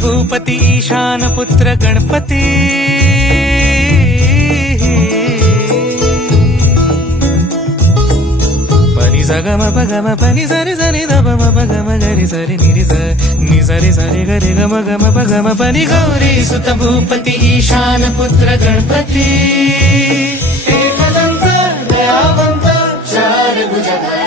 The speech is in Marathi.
भूपती ईशान पुत्र गणपती पनी सगम पगम पनी सरी सरी दब पगम गरी सरी निरी नि सरी सरी गरी गम गम पगम पनी गौरी सुत भूपती ईशान पुत्र गणपती एकदंत दयावंत चार भुजधारी